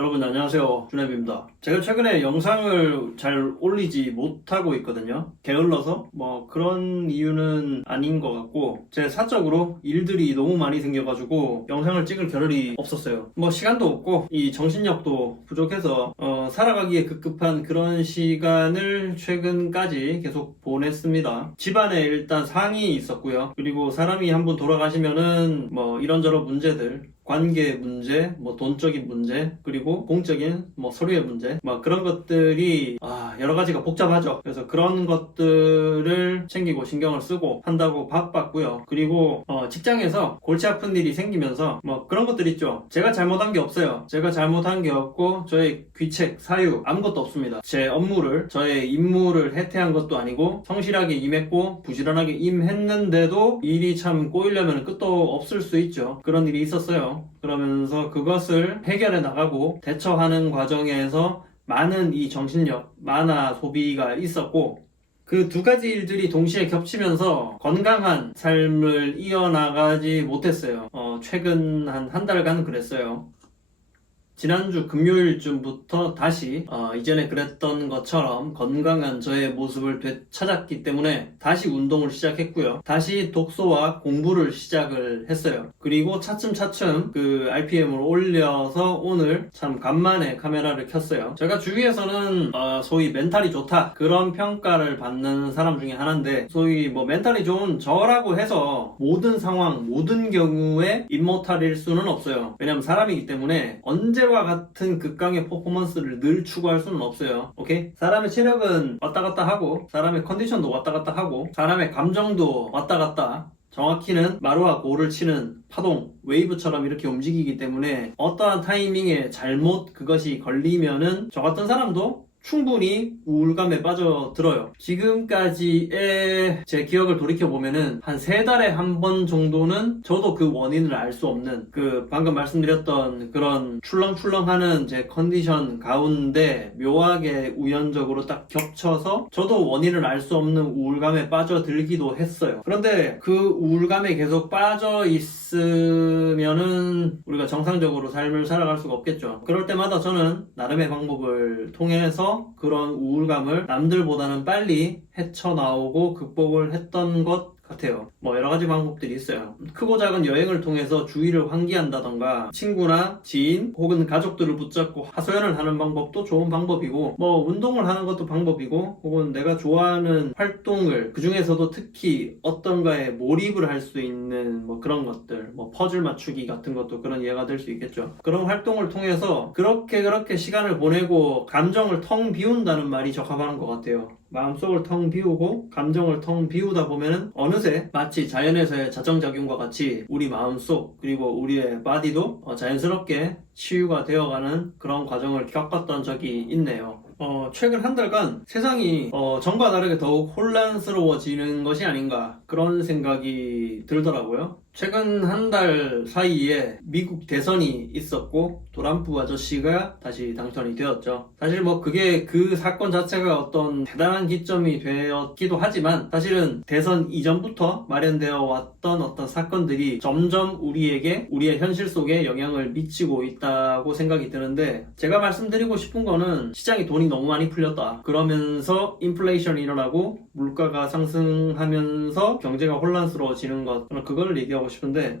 여러분 안녕하세요, 준앱입니다. 제가 최근에 영상을 잘 올리지 못하고 있거든요. 게을러서 뭐 그런 이유는 아닌 것 같고, 제 사적으로 일들이 너무 많이 생겨가지고 영상을 찍을 겨를이 없었어요. 뭐 시간도 없고 이 정신력도 부족해서 살아가기에 급급한 그런 시간을 최근까지 계속 보냈습니다. 집안에 일단 상이 있었고요. 그리고 사람이 한 분 돌아가시면은 뭐 이런저런 문제들, 관계 문제, 뭐 돈적인 문제, 그리고 공적인 뭐 서류의 문제, 뭐 그런 것들이 여러 가지가 복잡하죠. 그래서 그런 것들을 챙기고 신경을 쓰고 한다고 바빴고요. 그리고 직장에서 골치 아픈 일이 생기면서 뭐 그런 것들 있죠. 제가 잘못한 게 없어요. 제가 잘못한 게 없고 저의 귀책, 사유 아무것도 없습니다. 제 업무를, 저의 임무를 해태한 것도 아니고 성실하게 임했고 부지런하게 임했는데도 일이 참 꼬이려면 끝도 없을 수 있죠. 그런 일이 있었어요. 그러면서 그것을 해결해 나가고 대처하는 과정에서 많은 이 정신력, 만화 소비가 있었고, 그 두 가지 일들이 동시에 겹치면서 건강한 삶을 이어나가지 못했어요. 최근 한 달간 그랬어요. 지난주 금요일쯤부터 다시 이전에 그랬던 것처럼 건강한 저의 모습을 되찾았기 때문에 다시 운동을 시작했고요. 다시 독서와 공부를 시작을 했어요. 그리고 차츰차츰 그 RPM을 올려서 오늘 참 간만에 카메라를 켰어요. 제가 주위에서는 소위 멘탈이 좋다 그런 평가를 받는 사람 중에 하나인데, 소위 뭐 멘탈이 좋은 저라고 해서 모든 상황, 모든 경우에 임모탈일 수는 없어요. 왜냐면 사람이기 때문에 언제와 같은 극강의 퍼포먼스를 늘 추구할 수는 없어요. 오케이? 사람의 체력은 왔다 갔다 하고, 사람의 컨디션도 왔다 갔다 하고, 사람의 감정도 왔다 갔다, 정확히는 마루와 고를 치는 파동, 웨이브처럼 이렇게 움직이기 때문에 어떠한 타이밍에 잘못 그것이 걸리면은 저 같은 사람도 충분히 우울감에 빠져들어요. 지금까지의 제 기억을 돌이켜보면은 한 3달에 한 번 정도는 저도 그 원인을 알 수 없는, 그 방금 말씀드렸던 그런 출렁출렁하는 제 컨디션 가운데 묘하게 우연적으로 딱 겹쳐서 저도 원인을 알 수 없는 우울감에 빠져들기도 했어요. 그런데 그 우울감에 계속 빠져 있으면은 우리가 정상적으로 삶을 살아갈 수가 없겠죠. 그럴 때마다 저는 나름의 방법을 통해서 그런 우울감을 남들보다는 빨리 헤쳐나오고 극복을 했던 것 같아요. 뭐 여러가지 방법들이 있어요. 크고 작은 여행을 통해서 주위를 환기한다던가, 친구나 지인 혹은 가족들을 붙잡고 하소연을 하는 방법도 좋은 방법이고, 뭐 운동을 하는 것도 방법이고, 혹은 내가 좋아하는 활동을, 그 중에서도 특히 어떤가에 몰입을 할 수 있는 뭐 그런 것들, 뭐 퍼즐 맞추기 같은 것도 그런 예가 될 수 있겠죠. 그런 활동을 통해서 그렇게 시간을 보내고 감정을 텅 비운다는 말이 적합한 것 같아요. 마음속을 텅 비우고 감정을 텅 비우다 보면은 어느새 마치 자연에서의 자정작용과 같이 우리 마음속, 그리고 우리의 바디도 자연스럽게 치유가 되어가는 그런 과정을 겪었던 적이 있네요. 최근 한 달간 세상이 전과 다르게 더욱 혼란스러워지는 것이 아닌가, 그런 생각이 들더라고요. 최근 한 달 사이에 미국 대선이 있었고 트럼프 아저씨가 다시 당선이 되었죠. 사실 뭐 그게 그 사건 자체가 어떤 대단한 기점이 되었기도 하지만, 사실은 대선 이전부터 마련되어 왔던 어떤 사건들이 점점 우리에게, 우리의 현실 속에 영향을 미치고 있다고 생각이 드는데, 제가 말씀드리고 싶은 거는 시장에 돈이 너무 많이 풀렸다, 그러면서 인플레이션이 일어나고 물가가 상승하면서 경제가 혼란스러워지는 것, 그걸 얘기하고 싶은데,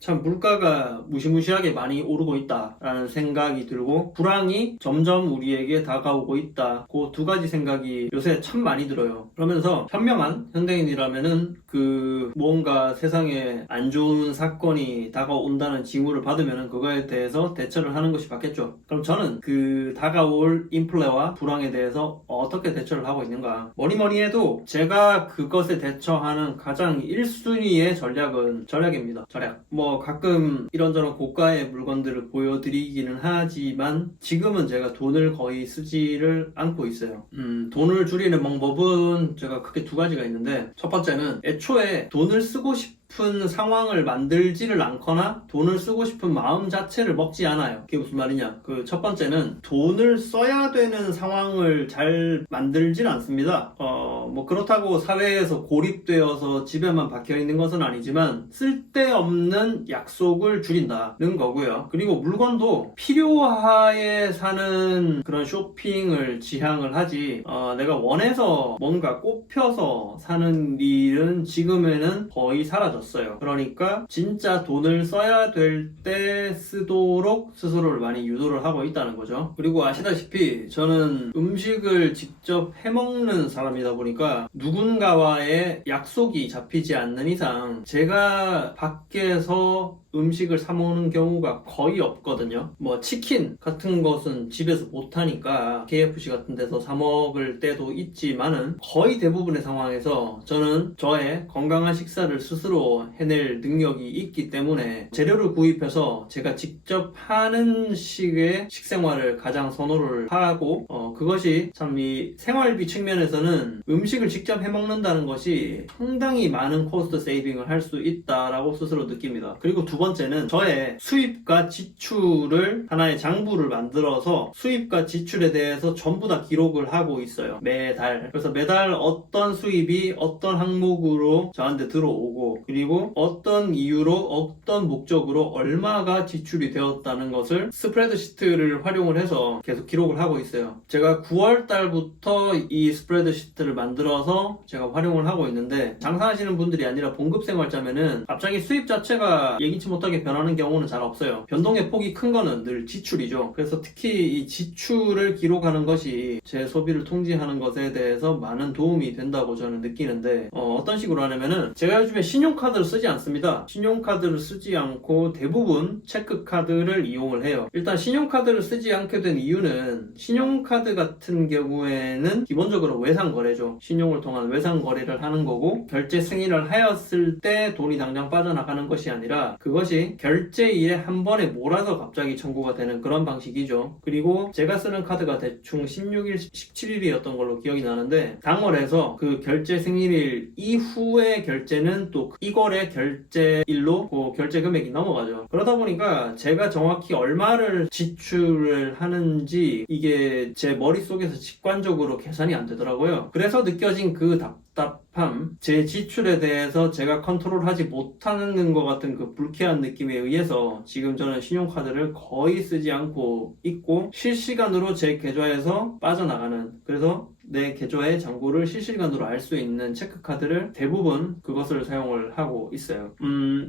참 물가가 무시무시하게 많이 오르고 있다라는 생각이 들고, 불황이 점점 우리에게 다가오고 있다, 그 두 가지 생각이 요새 참 많이 들어요. 그러면서 현명한 현대인이라면은 그 무언가 세상에 안 좋은 사건이 다가온다는 징후를 받으면은 그거에 대해서 대처를 하는 것이 맞겠죠. 그럼 저는 그 다가올 인플레와 불황에 대해서 어떻게 대처를 하고 있는가, 뭐니 해도 제가 그것에 대처하는 가장 1순위의 전략은 전략입니다. 전략. 뭐 가끔 이런저런 고가의 물건들을 보여드리기는 하지만 지금은 제가 돈을 거의 쓰지를 않고 있어요. 돈을 줄이는 방법은 제가 크게 두 가지가 있는데, 첫 번째는 애초에 돈을 쓰고 싶은 싶은 상황을 만들지를 않거나 돈을 쓰고 싶은 마음 자체를 먹지 않아요. 그게 무슨 말이냐? 그 첫 번째는 돈을 써야 되는 상황을 잘 만들질 않습니다. 뭐 그렇다고 사회에서 고립되어서 집에만 박혀 있는 것은 아니지만 쓸데없는 약속을 줄인다는 거고요. 그리고 물건도 필요하에 사는 그런 쇼핑을 지향을 하지, 내가 원해서 뭔가 꼽혀서 사는 일은 지금에는 거의 사라졌어요. 그러니까 진짜 돈을 써야 될 때 쓰도록 스스로를 많이 유도를 하고 있다는 거죠. 그리고 아시다시피 저는 음식을 직접 해먹는 사람이다 보니까 누군가와의 약속이 잡히지 않는 이상 제가 밖에서 음식을 사 먹는 경우가 거의 없거든요. 뭐 치킨 같은 것은 집에서 못하니까 KFC 같은 데서 사 먹을 때도 있지만은 거의 대부분의 상황에서 저는 저의 건강한 식사를 스스로 해낼 능력이 있기 때문에 재료를 구입해서 제가 직접 하는 식의 식생활을 가장 선호를 하고, 그것이 참 이 생활비 측면에서는 음식을 직접 해 먹는다는 것이 상당히 많은 코스트 세이빙을 할 수 있다라고 스스로 느낍니다. 그리고 두 번째는 저의 수입과 지출을 하나의 장부를 만들어서 수입과 지출에 대해서 전부 다 기록을 하고 있어요. 매달. 그래서 매달 어떤 수입이 어떤 항목으로 저한테 들어오고, 그리고 어떤 이유로 어떤 목적으로 얼마가 지출이 되었다는 것을 스프레드시트를 활용을 해서 계속 기록을 하고 있어요. 제가 9월 달부터 이 스프레드시트를 만들어서 제가 활용을 하고 있는데, 장사하시는 분들이 아니라 봉급 생활자면은 갑자기 수입 자체가 예기치 못하게 변하는 경우는 잘 없어요. 변동의 폭이 큰 거는 늘 지출이죠. 그래서 특히 이 지출을 기록하는 것이 제 소비를 통제하는 것에 대해서 많은 도움이 된다고 저는 느끼는데, 어떤 식으로 하냐면은 제가 요즘에 신용카드를 쓰지 않습니다. 신용카드를 쓰지 않고 대부분 체크카드를 이용을 해요. 일단 신용카드를 쓰지 않게 된 이유는, 신용카드 같은 경우에는 기본적으로 외상거래죠. 신용을 통한 외상거래를 하는 거고, 결제 승인을 하였을 때 돈이 당장 빠져나가는 것이 아니라 그것이 결제일에 한 번에 몰아서 갑자기 청구가 되는 그런 방식이죠. 그리고 제가 쓰는 카드가 대충 16일, 17일이었던 걸로 기억이 나는데, 당월에서 그 결제 승인일 이후의 결제는 또 이거래 결제일로 그 결제 금액이 넘어가죠. 그러다 보니까 제가 정확히 얼마를 지출을 하는지 이게 제 머릿속에서 직관적으로 계산이 안 되더라고요. 그래서 느껴진 그 답답함, 제 지출에 대해서 제가 컨트롤하지 못하는 것 같은 그 불쾌한 느낌에 의해서 지금 저는 신용카드를 거의 쓰지 않고 있고, 실시간으로 제 계좌에서 빠져나가는, 그래서 내 계좌의 잔고를 실시간으로 알 수 있는 체크카드를 대부분 그것을 사용을 하고 있어요.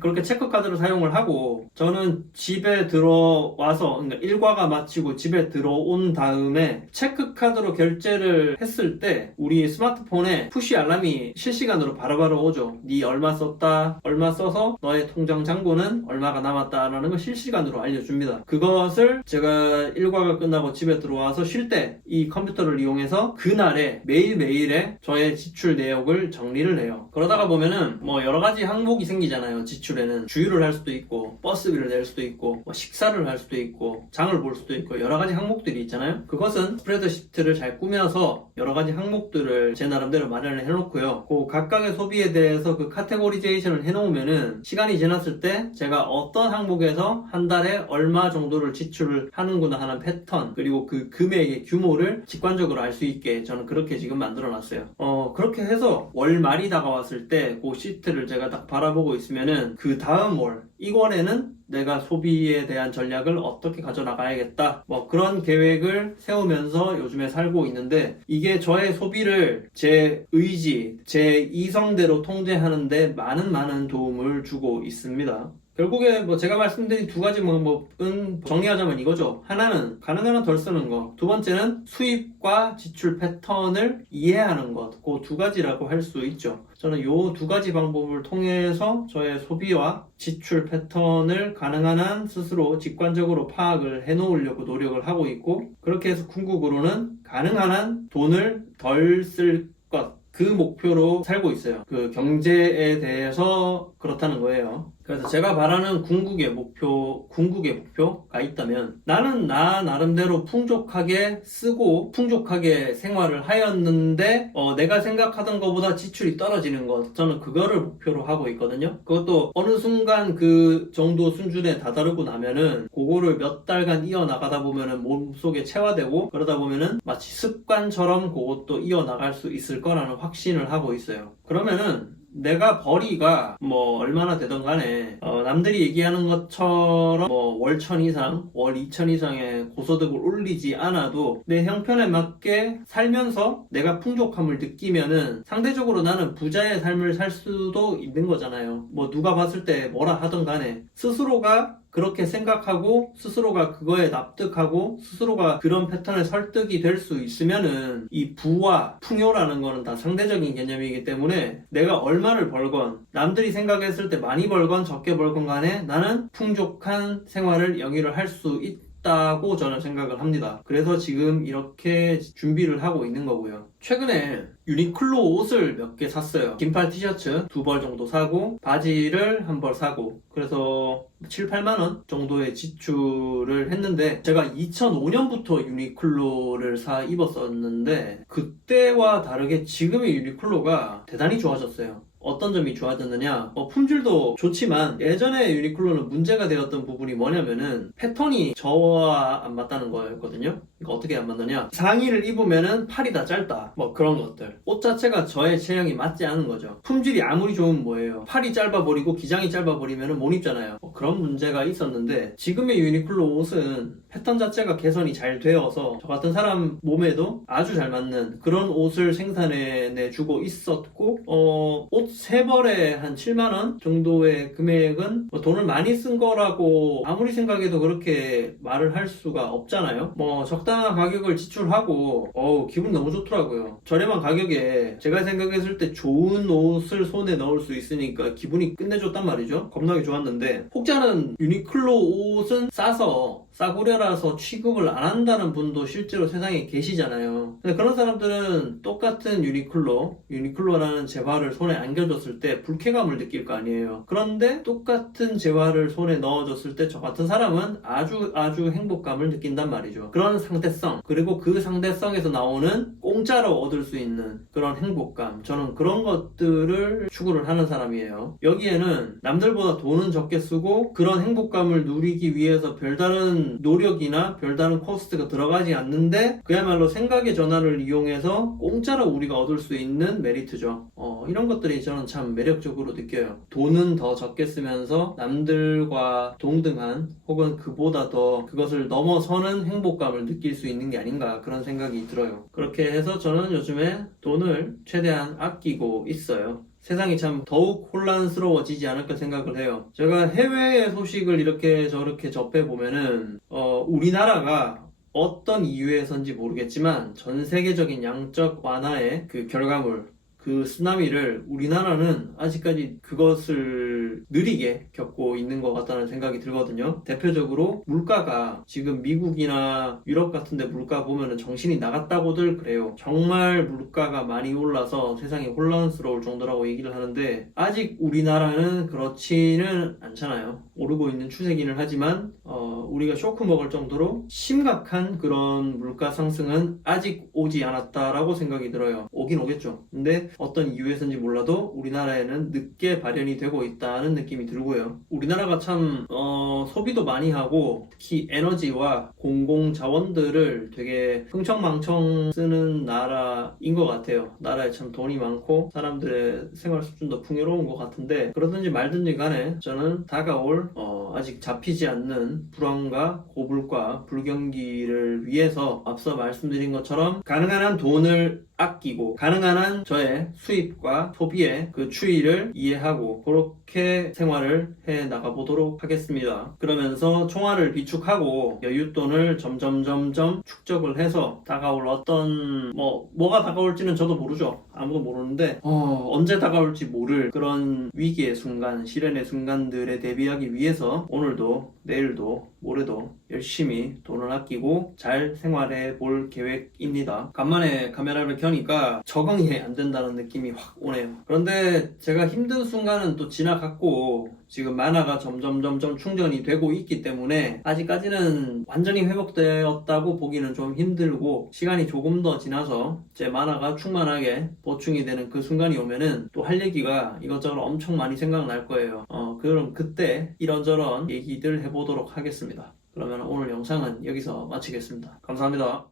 그렇게 체크카드를 사용을 하고, 저는 집에 들어와서, 그러니까 일과가 마치고 집에 들어온 다음에 체크카드로 결제를 했을 때 우리 스마트폰에 푸시 알람이 실시간으로 바로바로 오죠. 네 얼마 썼다, 얼마 써서 너의 통장 잔고는 얼마가 남았다라는 걸 실시간으로 알려줍니다. 그것을 제가 일과가 끝나고 집에 들어와서 쉴 때 이 컴퓨터를 이용해서 그날에 매일매일의 저의 지출 내역을 정리를 해요. 그러다가 보면은 뭐 여러 가지 항목이 생기잖아요. 지출에는 주유를 할 수도 있고, 버스비를 낼 수도 있고, 뭐 식사를 할 수도 있고, 장을 볼 수도 있고, 여러 가지 항목들이 있잖아요. 그것은 스프레드시트를 잘 꾸며서 여러 가지 항목들을 제 나름대로 마련을 해놓고요. 그 각각의 소비에 대해서 그 카테고리제이션을 해놓으면은 시간이 지났을 때 제가 어떤 항목에서 한 달에 얼마 정도를 지출을 하는구나 하는 패턴, 그리고 그 금액의 규모를 직관적으로 알 수 있게 저는 그렇게 지금 만들어놨어요. 그렇게 해서 월 말이 다가왔을 때 그 시트를 제가 딱 바라보고 있으면은 그 다음 월, 이월에는 내가 소비에 대한 전략을 어떻게 가져나가야겠다, 뭐 그런 계획을 세우면서 요즘에 살고 있는데, 이게 저의 소비를 제 의지, 제 이성대로 통제하는데 많은 도움을 주고 있습니다. 결국에 뭐 제가 말씀드린 두 가지 방법은 정리하자면 이거죠. 하나는 가능한 한 덜 쓰는 것, 두 번째는 수입과 지출 패턴을 이해하는 것, 그 두 가지라고 할 수 있죠. 저는 이 두 가지 방법을 통해서 저의 소비와 지출 패턴을 가능한 한 스스로 직관적으로 파악을 해놓으려고 노력을 하고 있고, 그렇게 해서 궁극으로는 가능한 한 돈을 덜 쓸 것, 그 목표로 살고 있어요. 그 경제에 대해서 그렇다는 거예요. 그래서 제가 바라는 궁극의 목표가 있다면 나는 나 나름대로 풍족하게 쓰고 풍족하게 생활을 하였는데 내가 생각하던 것보다 지출이 떨어지는 것, 저는 그거를 목표로 하고 있거든요. 그것도 어느 순간 그 정도 수준에 다다르고 나면은 그거를 몇 달간 이어나가다 보면은 몸속에 체화되고 그러다 보면은 마치 습관처럼 그것도 이어나갈 수 있을 거라는 확신을 하고 있어요. 그러면은 내가 벌이가 뭐 얼마나 되던 간에 남들이 얘기하는 것처럼 뭐 월 1000 이상, 월 2000 이상의 고소득을 올리지 않아도 내 형편에 맞게 살면서 내가 풍족함을 느끼면은 상대적으로 나는 부자의 삶을 살 수도 있는 거잖아요. 뭐 누가 봤을 때 뭐라 하던 간에 스스로가 그렇게 생각하고 스스로가 그거에 납득하고 스스로가 그런 패턴에 설득이 될 수 있으면은 이 부와 풍요라는 거는 다 상대적인 개념이기 때문에 내가 얼마를 벌건 남들이 생각했을 때 많이 벌건 적게 벌건 간에 나는 풍족한 생활을 영위를 할 수 있다고 저는 생각을 합니다. 그래서 지금 이렇게 준비를 하고 있는 거고요. 최근에 유니클로 옷을 몇 개 샀어요. 긴팔 티셔츠 2벌 정도 사고 바지를 한 벌 사고 그래서 7, 8만 원 정도의 지출을 했는데 제가 2005년부터 유니클로를 사 입었었는데 그때와 다르게 지금의 유니클로가 대단히 좋아졌어요. 어떤 점이 좋아졌느냐? 품질도 좋지만 예전에 유니클로는 문제가 되었던 부분이 뭐냐면은 패턴이 저와 안 맞다는 거였거든요. 그러니까 어떻게 안 맞느냐? 상의를 입으면은 팔이 다 짧다. 뭐 그런 것들. 옷 자체가 저의 체형이 맞지 않은 거죠. 품질이 아무리 좋으면 뭐예요? 팔이 짧아버리고 기장이 짧아버리면은 못 입잖아요. 그런 문제가 있었는데 지금의 유니클로 옷은 패턴 자체가 개선이 잘 되어서 저 같은 사람 몸에도 아주 잘 맞는 그런 옷을 생산해내주고 있었고 옷 3벌에 한 7만원 정도의 금액은 뭐 돈을 많이 쓴 거라고 아무리 생각해도 그렇게 말을 할 수가 없잖아요. 뭐 적당한 가격을 지출하고 기분 너무 좋더라고요. 저렴한 가격에 제가 생각했을 때 좋은 옷을 손에 넣을 수 있으니까 기분이 끝내줬단 말이죠. 겁나게 좋았는데 혹자는 유니클로 옷은 싸구려라서 취급을 안 한다는 분도 실제로 세상에 계시잖아요. 근데 그런 사람들은 똑같은 유니클로라는 재화를 손에 안겨줬을 때 불쾌감을 느낄 거 아니에요. 그런데 똑같은 재화를 손에 넣어줬을 때 저 같은 사람은 아주 행복감을 느낀단 말이죠. 그런 상대성, 그리고 그 상대성에서 나오는 공짜로 얻을 수 있는 그런 행복감, 저는 그런 것들을 추구를 하는 사람이에요. 여기에는 남들보다 돈은 적게 쓰고 그런 행복감을 누리기 위해서 별다른 노력이나 별다른 코스트가 들어가지 않는데 그야말로 생각의 전환을 이용해서 공짜로 우리가 얻을 수 있는 메리트죠. 이런 것들이 저는 참 매력적으로 느껴요. 돈은 더 적게 쓰면서 남들과 동등한 혹은 그보다 더 그것을 넘어서는 행복감을 느낄 수 있는 게 아닌가 그런 생각이 들어요. 그렇게 해서 저는 요즘에 돈을 최대한 아끼고 있어요. 세상이 참 더욱 혼란스러워지지 않을까 생각을 해요. 제가 해외의 소식을 이렇게 저렇게 접해보면은 우리나라가 어떤 이유에선지 모르겠지만 전 세계적인 양적 완화의 그 결과물, 그 쓰나미를 우리나라는 아직까지 그것을 느리게 겪고 있는 것 같다는 생각이 들거든요. 대표적으로 물가가 지금 미국이나 유럽 같은 데 물가 보면은 정신이 나갔다고들 그래요. 정말 물가가 많이 올라서 세상이 혼란스러울 정도라고 얘기를 하는데 아직 우리나라는 그렇지는 않잖아요. 오르고 있는 추세기는 하지만 우리가 쇼크 먹을 정도로 심각한 그런 물가 상승은 아직 오지 않았다라고 생각이 들어요. 오긴 오겠죠. 근데 어떤 이유에서인지 몰라도 우리나라에는 늦게 발현이 되고 있다는 느낌이 들고요. 우리나라가 참 소비도 많이 하고 특히 에너지와 공공자원들을 되게 흥청망청 쓰는 나라인 것 같아요. 나라에 참 돈이 많고 사람들의 생활 수준도 풍요로운 것 같은데 그러든지 말든지 간에 저는 다가올 아직 잡히지 않는 불황과 고물가, 불경기를 위해서 앞서 말씀드린 것처럼 가능한 한 돈을 아끼고 가능한 한 저의 수입과 소비의 그 추이를 이해하고 그렇게 생활을 해 나가보도록 하겠습니다. 그러면서 총알을 비축하고 여윳돈을 점점 축적을 해서 다가올 어떤 뭐가 다가올지는 저도 모르죠. 아무도 모르는데 언제 다가올지 모를 그런 위기의 순간, 시련의 순간들에 대비하기 위해서 오늘도 내일도 모레도 열심히 돈을 아끼고 잘 생활해 볼 계획입니다. 간만에 카메라를 켜니까 적응이 안 된다는 느낌이 확 오네요. 그런데 제가 힘든 순간은 또 지나갔고 지금 만화가 점점 충전이 되고 있기 때문에 아직까지는 완전히 회복되었다고 보기는 좀 힘들고, 시간이 조금 더 지나서 제 만화가 충만하게 보충이 되는 그 순간이 오면은 또 할 얘기가 이것저것 엄청 많이 생각날 거예요. 그럼 그때 이런저런 얘기들 해보도록 하겠습니다. 그러면 오늘 영상은 여기서 마치겠습니다. 감사합니다.